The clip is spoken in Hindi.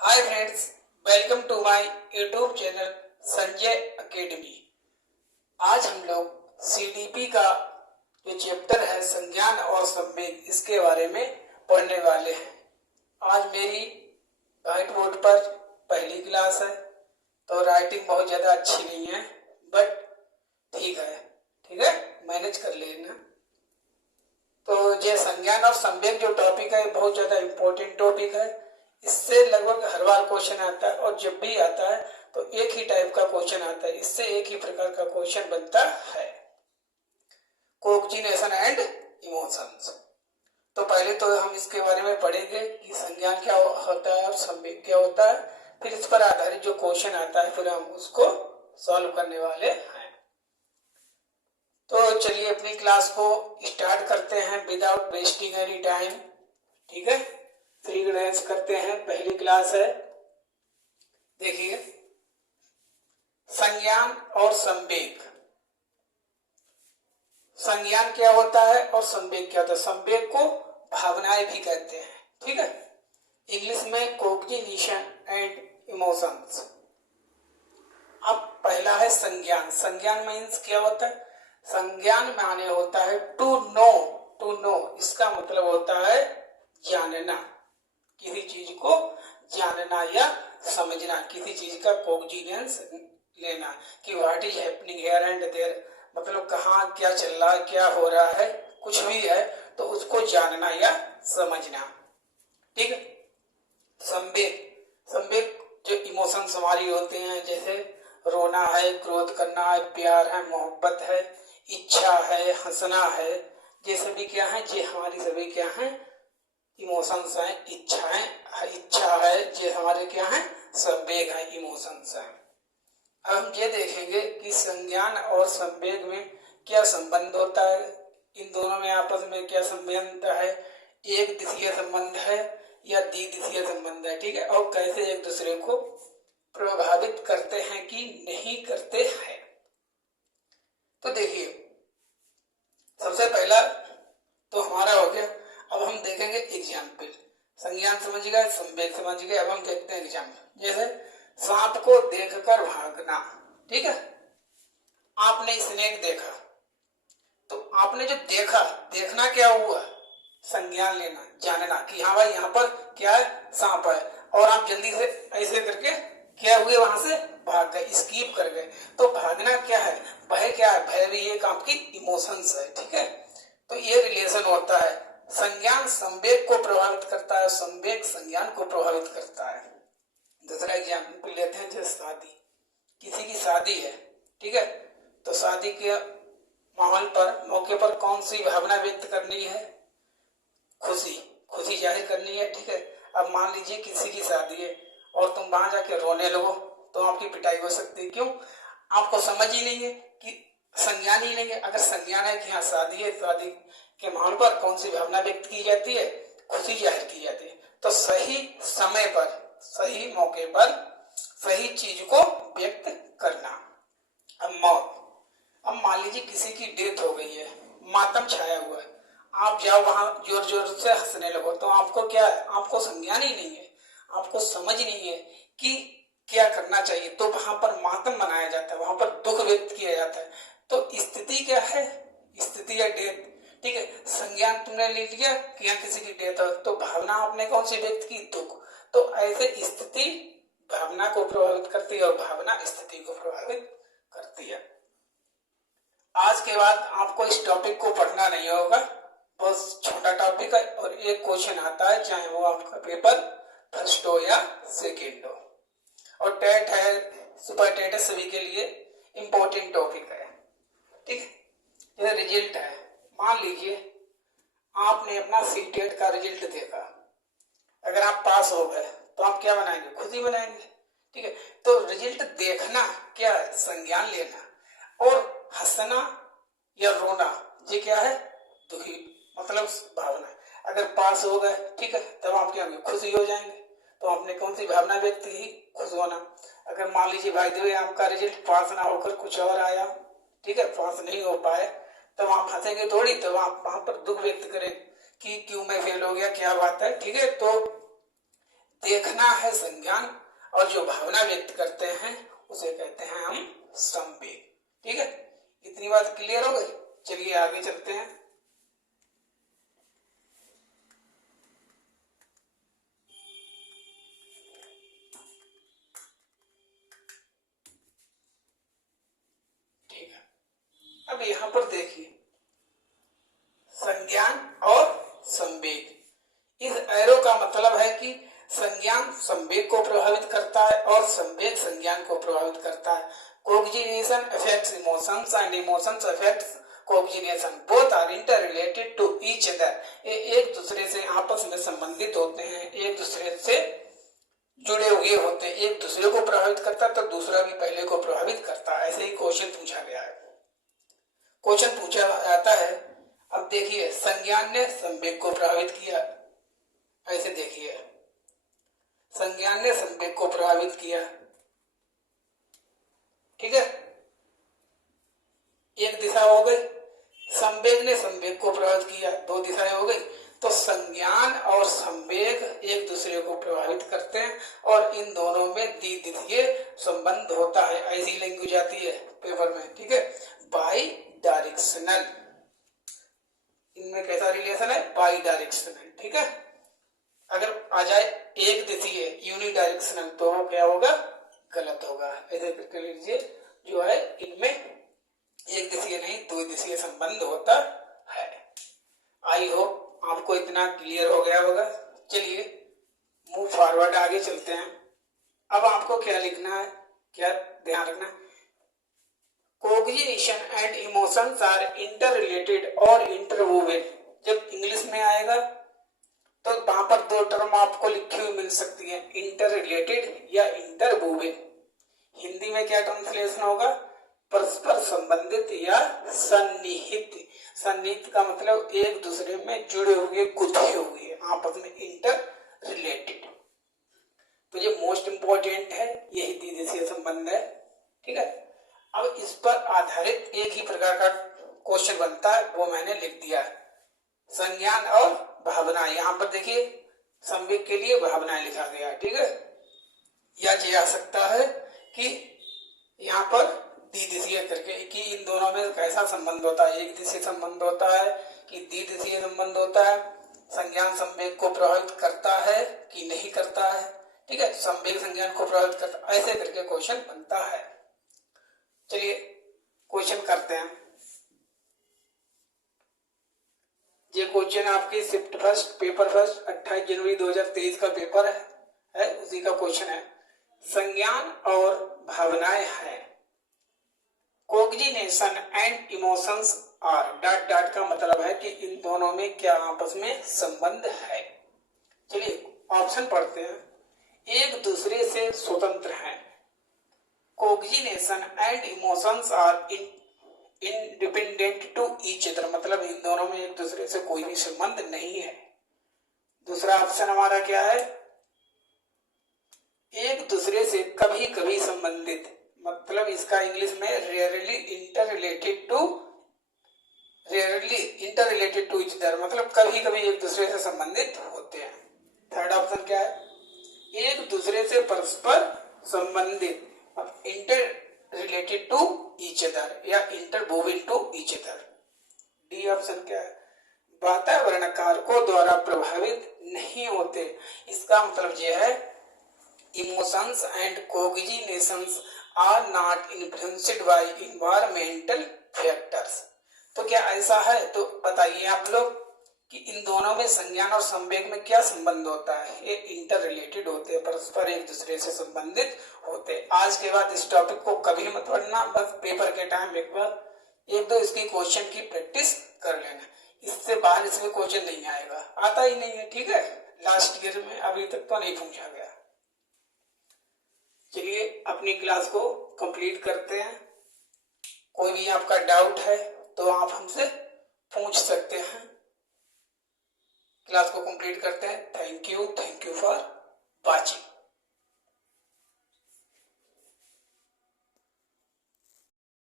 Hi friends, welcome to my YouTube channel Sanjay Academy. आज हम लोग सीडीपी का जो चैप्टर है संज्ञान और संवेग, इसके बारे में पढ़ने वाले हैं। आज मेरी व्हाइट बोर्ड पर पहली क्लास है, तो राइटिंग बहुत ज़्यादा अच्छी नहीं है, बट ठीक है, मैनेज कर लेना। तो ये संज्ञान और संवेग जो टॉपिक है बहुत ज़्यादा इम्पोर्टेंट टॉपिक है। इससे लगभग हर बार क्वेश्चन आता है, और जब भी आता है तो एक ही टाइप का क्वेश्चन आता है। इससे एक ही प्रकार का क्वेश्चन बनता है, कोऑर्डिनेशन एंड इमोशंस। तो पहले तो हम इसके बारे में पढ़ेंगे कि संज्ञान क्या होता है और संवेग क्या होता है। फिर इस पर आधारित जो क्वेश्चन आता है फिर हम उसको सॉल्व करने वाले हैं। तो चलिए अपनी क्लास को स्टार्ट करते हैं विदाउट वेस्टिंग एनी टाइम। ठीक है, फ्रीक्वेंस करते हैं। पहली क्लास है, देखिए संज्ञान और संवेग। संज्ञान क्या होता है और संवेग क्या होता है। संवेग को भावनाएं भी कहते हैं, ठीक है, इंग्लिश में कॉग्निशन एंड इमोशंस। अब पहला है संज्ञान। संज्ञान मीन्स क्या होता है। संज्ञान माने होता है टू नो। टू नो इसका मतलब होता है जानना, किसी चीज को जानना या समझना, किसी चीज का कॉग्निजेंस लेना कि what is happening here and there, मतलब कहाँ क्या चल रहा है, क्या हो रहा है, कुछ भी है तो उसको जानना या समझना। ठीक है। संवेग, संवेग जो इमोशंस हमारी होते हैं, जैसे रोना है, क्रोध करना है, प्यार है, मोहब्बत है, इच्छा है, हंसना है, ये सभी क्या है, ये हमारी सभी क्या है, इमोशंस हैं, इच्छा है, ये हमारे क्या है, संवेग है, इमोशंस हैं। अब हम ये देखेंगे कि संज्ञान और संवेग में क्या संबंध होता है, इन दोनों में आपस में क्या संबंध है, एक दिशीय संबंध है या द्विदिशीय संबंध है। ठीक है, और कैसे एक दूसरे को प्रभावित करते हैं कि नहीं करते हैं। तो देखिए सबसे पहला तो हमारा हो गया। अब हम देखेंगे एग्जाम्पल। संज्ञान समझ गए, संवेग समझ गए, अब हम देखते हैं एग्जाम्पल। जैसे सांप को देखकर भागना। ठीक है, आपने स्नेक देखा, तो आपने जो देखा, देखना क्या हुआ, संज्ञान लेना, जानना कि हाँ भाई यहाँ पर क्या है, सांप है, और आप जल्दी से ऐसे करके क्या हुए, वहां से भाग गए, स्कीप कर गए। तो भागना क्या है, भय क्या है, भय भी एक आपकी इमोशंस है। ठीक है, तो ये रिलेशन होता है। संज्ञान संवेग को प्रभावित करता है, संवेग संज्ञान को प्रभावित करता है। दूसरा एग्जाम्पल लेते हैं, जैसे शादी, किसी की शादी है, ठीक है, तो शादी के माहौल पर, मौके पर कौन सी भावना व्यक्त करनी है, खुशी, खुशी जाहिर करनी है। ठीक है, अब मान लीजिए किसी की शादी है और तुम वहां जाके रोने लगो तो आपकी पिटाई हो सकती है। क्यों, आपको समझ ही नहीं है कि संज्ञान ही नहीं है। अगर संज्ञान है कि हाँ शादी है, शादी के माहौल पर कौन सी भावना व्यक्त की जाती है, खुशी जाहिर की जाती है, तो सही समय पर, सही मौके पर सही चीज को व्यक्त करना। अब मौत, अब मान लीजिए किसी की डेथ हो गई है, मातम छाया हुआ है, आप जाओ वहां जोर जोर से हंसने लगो, तो आपको क्या है, आपको संज्ञान ही नहीं है, आपको समझ नहीं है कि क्या करना चाहिए। तो वहां पर मातम मनाया जाता है, वहां पर दुख व्यक्त किया जाता है। तो स्थिति क्या है, स्थिति या डेथ। ठीक है, संज्ञान तुमने ले लिया कि यहाँ किसी की डेथ हो, तो भावना आपने कौन सी व्यक्त की, दुख। तो ऐसे स्थिति भावना को प्रभावित करती है और भावना स्थिति को प्रभावित करती है। आज के बाद आपको इस टॉपिक को पढ़ना नहीं होगा, बहुत छोटा टॉपिक है, और एक क्वेश्चन आता है, चाहे वो आपका पेपर फर्स्ट हो या सेकेंड हो, और टेट है, सुपर टेट है, सभी के लिए इंपॉर्टेंट टॉपिक है। ठीक है, जैसे रिजल्ट है, मान लीजिए आपने अपना सी टेट का रिजल्ट देखा, अगर आप पास हो गए तो आप क्या बनाएंगे, खुशी बनाएंगे। ठीक है, तो रिजल्ट देखना क्या है, संज्ञान लेना, और हंसना या रोना ये क्या है, दुखी, मतलब भावना। अगर पास हो गए, ठीक है, तब आप क्या होंगे, खुशी हो जाएंगे, तो आपने कौन सी भावना व्यक्त की, खुश होना। अगर मान लीजिए भाई देवे आपका रिजल्ट पास ना होकर कुछ और आया, ठीक है, पास नहीं हो पाए, तब आप हंसेंगे थोड़ी, तब आप वहां पर दुख व्यक्त करें कि क्यों मैं फेल हो गया, क्या बात है। ठीक है, तो देखना है संज्ञान, और जो भावना व्यक्त करते हैं उसे कहते हैं हम संवेग। ठीक है, इतनी बात क्लियर हो गई। चलिए आगे चलते हैं। ठीक है, अब यहां पर देखिए संज्ञान और संवेग। इस एरो का मतलब है कि संज्ञान संवेग को प्रभावित करता है और संवेग संज्ञान को प्रभावित करता है। Cognition affects emotions and emotions affects cognition, both are inter related to each other. ये एक दूसरे से आपस में संबंधित होते हैं, एक दूसरे से जुड़े हुए होते हैं। एक दूसरे को प्रभावित करता है तो दूसरा भी पहले को प्रभावित करता है। ऐसे ही क्वेश्चन पूछा गया है, क्वेश्चन पूछा जाता है। अब देखिए संज्ञान ने संवेग को प्रभावित किया, ऐसे देखिए संज्ञान ने संवेग को प्रभावित किया। ठीक है, एक दिशा हो गई। संवेग ने संवेग को प्रभावित किया, दो दिशाएं हो गई। तो संज्ञान और संवेग एक दूसरे को प्रभावित करते हैं और इन दोनों में द्विदिशीय संबंध होता है। ऐसी लैंग्वेज आती है पेपर में। ठीक है, बाई डायरेक्शनल, इनमें कैसा रिलेशन है? By directional. ठीक है, अगर आ जाए एक दिशीय यूनि डायरेक्शनल तो वो क्या होगा? गलत होगा। ऐसे करके लीजिए, जो है इनमें एक दिशीय नहीं दो दिशीय संबंध होता है। आई होप आपको इतना क्लियर हो गया होगा। चलिए मूव फॉरवर्ड, आगे चलते हैं। अब आपको क्या लिखना है, क्या ध्यान रखना? Cognition and emotions are inter related और इंटरवोवेन। जब इंग्लिश में आएगा तो वहां पर दो टर्म आपको लिखी हुई मिल सकती है, इंटर रिलेटेड या इंटरवोवेन। हिंदी में क्या ट्रांसलेशन होगा? परस्पर संबंधित या सन्निहित। सन्निहित का मतलब एक दूसरे में जुड़े हुए, गुथे हुए, आपस में इंटर रिलेटेड। तो ये मोस्ट इंपॉर्टेंट है, यही द्विदिशीय संबंध है। ठीक है, अब इस पर आधारित एक ही प्रकार का क्वेश्चन बनता है, वो मैंने लिख दिया है। संज्ञान और भावना, यहाँ पर देखिए संवेग के लिए भावनाएं लिखा गया। ठीक है, या ये आ सकता है कि यहाँ पर द्विदिशीय करके कि इन दोनों में कैसा संबंध होता है, एक दिशीय संबंध होता है कि द्विदिशीय संबंध होता है, संज्ञान संवेग को प्रभावित करता है कि नहीं करता है। ठीक है, संवेग संज्ञान को प्रभावित करता है, ऐसे करके क्वेश्चन बनता है। चलिए क्वेश्चन करते हैं। ये क्वेश्चन आपकी शिफ्ट फर्स्ट पेपर फर्स्ट 28 जनवरी 2023 का पेपर है, उसी का क्वेश्चन है। संज्ञान और भावनाएं हैं। Cognition and emotions are dot dot का मतलब है कि इन दोनों में क्या आपस में संबंध है। चलिए ऑप्शन पढ़ते हैं। एक दूसरे से स्वतंत्र हैं। Cognition and emotions are independent to each other, मतलब इन दोनों में एक दूसरे से कोई भी संबंध नहीं है। दूसरा ऑप्शन हमारा क्या है? एक दूसरे से कभी कभी संबंधित, मतलब इसका इंग्लिश में rarely inter related to each other, मतलब कभी कभी एक दूसरे से संबंधित होते हैं। थर्ड ऑप्शन क्या है? एक दूसरे से परस्पर संबंधित, inter related to each other या interwoven to each other. D option क्या है? वातावरण कारकों द्वारा प्रभावित नहीं होते। इसका मतलब यह है emotions and cognitions are not influenced by environmental factors. तो क्या ऐसा है? तो बताइए आप लोग कि इन दोनों में संज्ञान और संवेग में क्या संबंध होता है? ये इंटर रिलेटेड होते हैं, परस्पर एक दूसरे से संबंधित होते हैं। आज के बाद इस टॉपिक को कभी मत पढ़ना, बस पेपर के टाइम एक बार एक दो इसकी क्वेश्चन की प्रैक्टिस कर लेना। इससे बाहर इसमें क्वेश्चन नहीं आएगा, आता ही नहीं है। ठीक है, लास्ट ईयर में अभी तक तो नहीं पूछा गया। चलिए अपनी क्लास को कंप्लीट करते हैं। कोई भी आपका डाउट है तो आप हमसे पूछ सकते हैं। क्लास को कंप्लीट करते हैं। Thank you for watching.